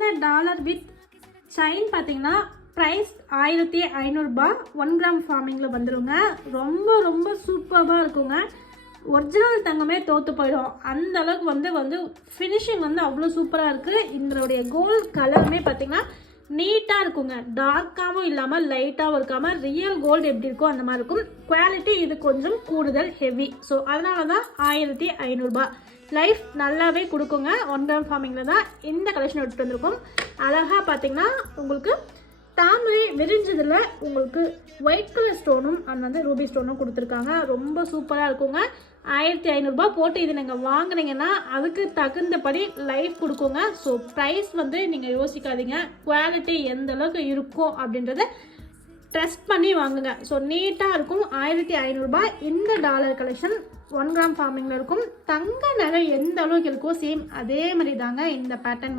இந்த dollar with chain பார்த்தீங்கன்னா price 1500 ரூபாய். 1 கிராம் ஃபார்மிங்கில் வந்துடுங்க. ரொம்ப ரொம்ப சூப்பராக இருக்குங்க. ஒரிஜினல் தங்கமே தோற்று போயிடும் அந்த அளவுக்கு வந்து ஃபினிஷிங் வந்து அவ்வளோ சூப்பராக இருக்குது. இதனுடைய கோல்டு கலருமே பார்த்தீங்கன்னா நீட்டாக இருக்குங்க. டார்க்காகவும் இல்லாமல் லைட்டாகவும் இருக்காமல் ரியல் கோல்டு எப்படி இருக்கோ அந்த மாதிரி இருக்கும். குவாலிட்டி இது கொஞ்சம் கூடுதல் ஹெவி. ஸோ அதனால தான் 1500 ரூபாய். லைஃப் நல்லாவே கொடுக்குங்க. 1 கிராம் ஃபார்மிங்கில் தான் இந்த கலெக்ஷன் எடுத்துகிட்டு வந்திருக்கும். அழகாக பார்த்தீங்கன்னா உங்களுக்கு தாமரை விரிஞ்சதில் உங்களுக்கு ஒயிட் கலர் ஸ்டோனும் அண்ட் வந்து ரூபி ஸ்டோனும் கொடுத்துருக்காங்க. ரொம்ப சூப்பராக இருக்குங்க. 1500 ரூபாய் போட்டு இது நீங்கள் வாங்குனீங்கன்னா அதுக்கு தகுந்தபடி லைஃப் கொடுக்குங்க. ஸோ ப்ரைஸ் வந்து நீங்கள் யோசிக்காதீங்க. குவாலிட்டி எந்த அளவுக்கு இருக்கும் அப்படின்றத டெஸ்ட் பண்ணி வாங்குங்க. ஸோ நீட்டாக இருக்கும். 1500 ரூபாய். இந்த டாலர் கலெக்ஷன் 1 கிராம் ஃபார்மிங்கில் இருக்கும். தங்க நகை எந்த அளவுக்கு இருக்கோ சேம் அதே மாதிரி தாங்க இந்த பேட்டர்ன் வந்து